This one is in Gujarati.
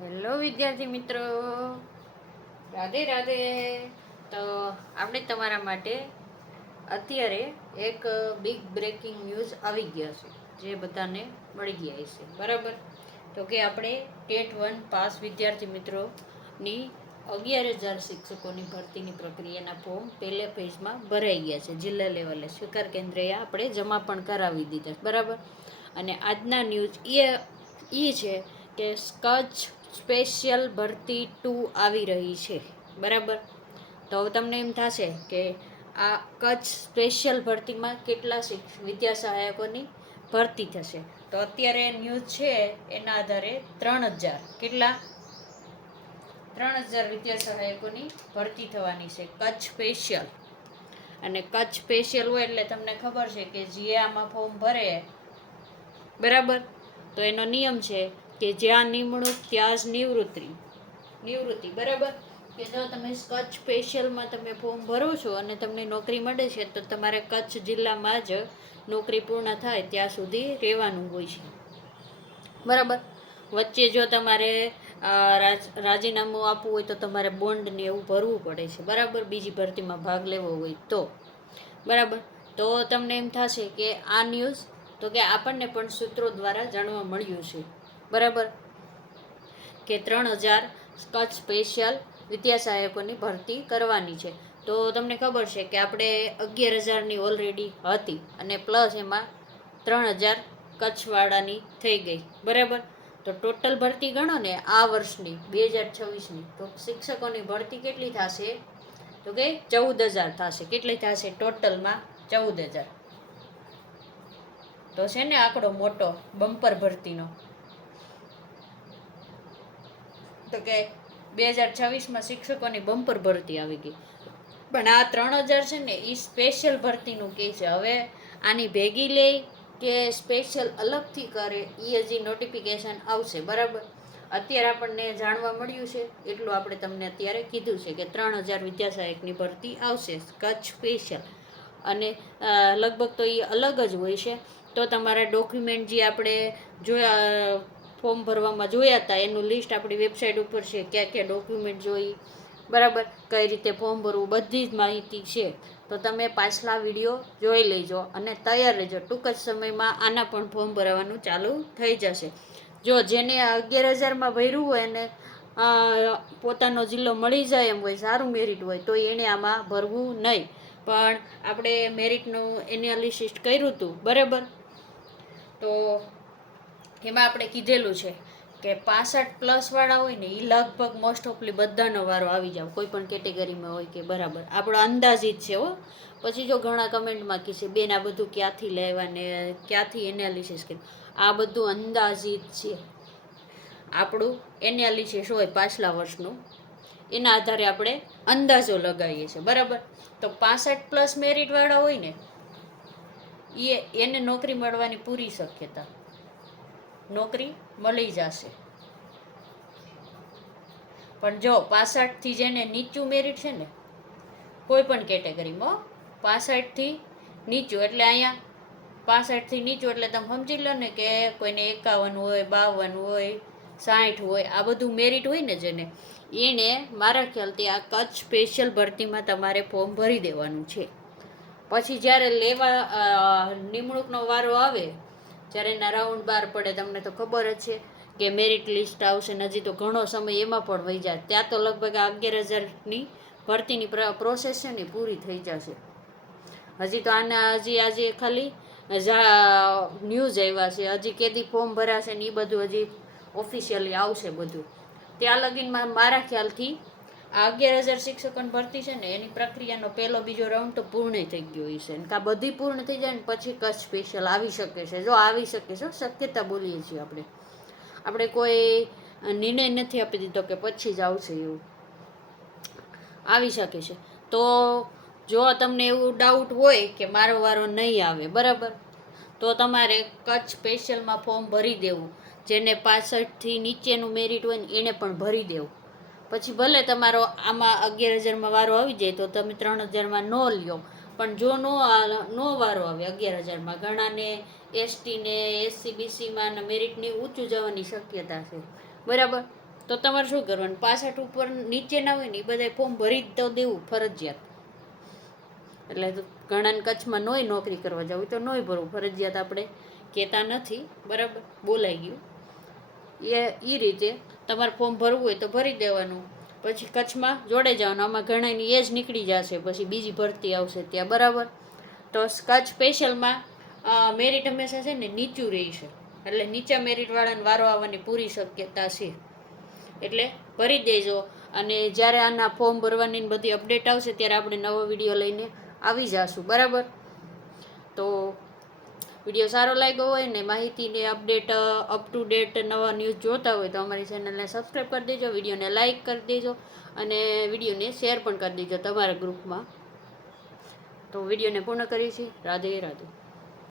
હેલો વિદ્યાર્થી મિત્રો, રાધે રાધે. તો આપણે તમારા માટે અત્યારે એક બિગ બ્રેકિંગ ન્યૂઝ આવી ગયા છે, જે બધાને મળી ગયા છે. બરાબર, તો કે આપણે ટેટ 1 પાસ વિદ્યાર્થી મિત્રોની 11,000 શિક્ષકોની ભરતીની પ્રક્રિયાના ફોર્મ પહેલા ફેઝમાં ભરાઈ ગયા છે. જિલ્લા લેવલે સ્વીકાર કેન્દ્રએ આપણે જમા પણ કરાવી દીધા. બરાબર, અને આજના ન્યૂઝ એ છે કે કચ્છ સ્પેશિયલ ભરતી 2 આવી રહી છે. બરાબર, તો હવે તમને એમ થશે કે આ કચ્છ સ્પેશિયલ ભરતીમાં કેટલા વિદ્યા સહાયકોની ભરતી થશે. તો અત્યારે ન્યૂઝ છે એના આધારે 3,000 કેટલા 3,000 વિદ્યા સહાયકોની ભરતી થવાની છે કચ્છ સ્પેશિયલ. અને કચ્છ સ્પેશિયલ હોય એટલે તમને ખબર છે કે જે આમાં ફોર્મ ભરે, બરાબર, તો એનો નિયમ છે કે જ્યાં નિમણૂક ત્યાં જ નિવૃત્તિ. બરાબર, કે જો તમે કચ્છ સ્પેશિયલમાં તમે ફોર્મ ભરો છો અને તમને નોકરી મળે છે, તો તમારે કચ્છ જિલ્લામાં જ નોકરી પૂર્ણ થાય ત્યાં સુધી રહેવાનું હોય છે. બરાબર, વચ્ચે જો તમારે રાજીનામું આપવું હોય તો તમારે બોન્ડ ને એવું ભરવું પડે છે. બરાબર, બીજી ભરતીમાં ભાગ લેવો હોય તો. બરાબર, તો તમને એમ થશે કે આ ન્યૂઝ તો કે આપણને પણ સૂત્રો દ્વારા જાણવા મળ્યું છે. બરાબર, કે 3,000 કચ્છ સ્પેશિયલ વિદ્યા સહાયકોની ભરતી કરવાની છે. તો તમને ખબર છે કે આપણે 11,000ની ઓલરેડી હતી અને પ્લસ એમાં 3,000 કચ્છવાળાની થઈ ગઈ. બરાબર, તો ટોટલ ભરતી ગણો ને આ વર્ષની 2026ની, તો શિક્ષકોની ભરતી કેટલી થશે? તો કે 14,000 થશે. કેટલી થશે ટોટલમાં? 14,000. તો છે ને આંકડો મોટો બમ્પર ભરતીનો. તો કે 2026માં શિક્ષકોની બમ્પર ભરતી આવી ગઈ. પણ આ 3,000 છે ને એ સ્પેશિયલ ભરતીનું કહે છે. હવે આની ભેગી લે કે સ્પેશિયલ અલગથી કરે એ હજી નોટિફિકેશન આવશે. બરાબર, અત્યારે આપણને જાણવા મળ્યું છે એટલું આપણે તમને અત્યારે કીધું છે કે 3,000 વિદ્યા સહાયકની ભરતી આવશે કચ્છ સ્પેશિયલ. અને લગભગ તો એ અલગ જ હોય છે. તો તમારા ડોક્યુમેન્ટ જે આપણે જોયા ફોર્મ ભરવામાં જોયા હતા એનું લિસ્ટ આપણી વેબસાઇટ ઉપર છે, ક્યાં ક્યાં ડોક્યુમેન્ટ જોઈ, બરાબર, કઈ રીતે ફોર્મ ભરવું, બધી જ માહિતી છે. તો તમે પાછલા વિડીયો જોઈ લેજો અને તૈયાર રહેજો. ટૂંક જ સમયમાં આના પણ ફોર્મ ભરવાનું ચાલુ થઈ જશે. જો જેને 11,000માં ભર્યું હોય અને પોતાનો જિલ્લો મળી જાય એમ હોય, સારું મેરિટ હોય, તો એણે આમાં ભરવું નહીં. પણ આપણે મેરિટનું એનાલિસિસ કર્યું હતું. બરાબર, તો એમાં આપણે કીધેલું છે કે 65+ વાળા હોય ને એ લગભગ મોસ્ટ ઓફલી બધાનો વારો આવી જાવ, કોઈ પણ કેટેગરીમાં હોય કે. બરાબર, આપણો અંદાજિત છે હો. પછી જો ઘણા કમેન્ટમાં કહેશે બેન આ બધું ક્યાંથી લેવા ને ક્યાંથી એનાલિસિસ કર્યું, આ બધું અંદાજિત છે. આપણું એનાલિસિસ હોય પાછલા વર્ષનું, એના આધારે આપણે અંદાજો લગાવીએ છીએ. બરાબર, તો 65+ મેરિટવાળા હોય ને એને નોકરી મળવાની પૂરી શક્યતા, નોકરી મળી જશે. પણ જો 65થી જેને નીચું મેરિટ છે ને, કોઈ પણ કેટેગરીમાં 65થી નીચું, એટલે અહીંયા 65થી નીચું એટલે તમે સમજી લો ને કે કોઈને 51 હોય, 52 હોય, 60 હોય, આ બધું મેરિટ હોય ને જેને, એને મારા ખ્યાલથી આ કચ્છ સ્પેશિયલ ભરતીમાં તમારે ફોર્મ ભરી દેવાનું છે. પછી જ્યારે નિમણૂકનો વારો આવે, જ્યારે એના રાઉન્ડ બહાર પડે, તમને તો ખબર જ છે કે મેરિટ લિસ્ટ આવશે ને, હજી તો ઘણો સમય એમાં પણ વહી જાય. ત્યાં તો લગભગ આ 11,000ની ભરતીની પ્રોસેસ છે ને પૂરી થઈ જશે. હજી તો આજે ખાલી ન્યૂઝ આવ્યા છે, હજી કેદી ફોર્મ ભરાશે ને એ બધું હજી ઓફિશિયલી આવશે બધું. ત્યાં લગીનમાં મારા ખ્યાલથી આ 11,000 શિક્ષકોની ભરતી છે ને એની પ્રક્રિયાનો પહેલો બીજો રાઉન્ડ તો પૂર્ણ થઈ ગયો હશે. કાં બધી પૂર્ણ થઈ જાય ને પછી કચ્છ સ્પેશિયલ આવી શકે છે. જો આવી શકે છે, શક્યતા બોલીએ છીએ આપણે કોઈ નિર્ણય નથી આપી દીધો કે પછી જ આવશે, એવું આવી શકે છે. તો જો તમને એવું ડાઉટ હોય કે મારો વારો નહીં આવે, બરાબર, તો તમારે કચ્છ સ્પેશિયલમાં ફોર્મ ભરી દેવું. જેને 65થી નીચેનું મેરિટ હોય ને એને પણ ભરી દેવું. પછી ભલે તમારો આમાં 11,000માં વારો આવી જાય તો તમે 3,000માં ન લ્યો, પણ જો નો વારો આવે 11,000માં, ઘણાને એસટીને SC BCમાં મેરિટની ઊંચું જવાની શક્યતા છે. બરાબર, તો તમારે શું કરવાનું, 65 ઉપર નીચે ના હોય ને એ બધા ફોર્મ ભરી જ તો દેવું ફરજિયાત. એટલે ઘણાને કચ્છમાં નોય નોકરી કરવા જવું તો નોય ભરવું ફરજિયાત, આપણે કહેતા નથી, બરાબર, બોલાઈ ગયું. એ રીતે તમારે ફોર્મ ભરવું હોય તો ભરી દેવાનું, પછી કચ્છમાં જોડે જવાનું. આમાં ઘણાની એજ નીકળી જશે, પછી બીજી ભરતી આવશે ત્યાં, બરાબર. તો કચ્છ સ્પેશિયલમાં મેરિટ હંમેશા છે ને નીચું રહી છે, એટલે નીચા મેરિટવાળાને વારો આવવાની પૂરી શક્યતા છે. એટલે ભરી દેજો, અને જ્યારે આના ફોર્મ ભરવાની બધી અપડેટ આવશે ત્યારે આપણે નવો વિડીયો લઈને આવી જશું, બરાબર. તો વિડીયો સારો લાગ્યો હોય ને માહિતીને અપડેટ અપ ટુ ડેટ નવા ન્યૂઝ જોતા હોય તો અમારી ચેનલને સબસ્ક્રાઈબ કરી દેજો, વિડીયોને લાઇક કરી દેજો, અને વિડીયોને શેર પણ કરી દેજો તમારા ગ્રુપમાં. તો વિડીયોને પૂર્ણ કરીએ છીએ. રાધે રાધે.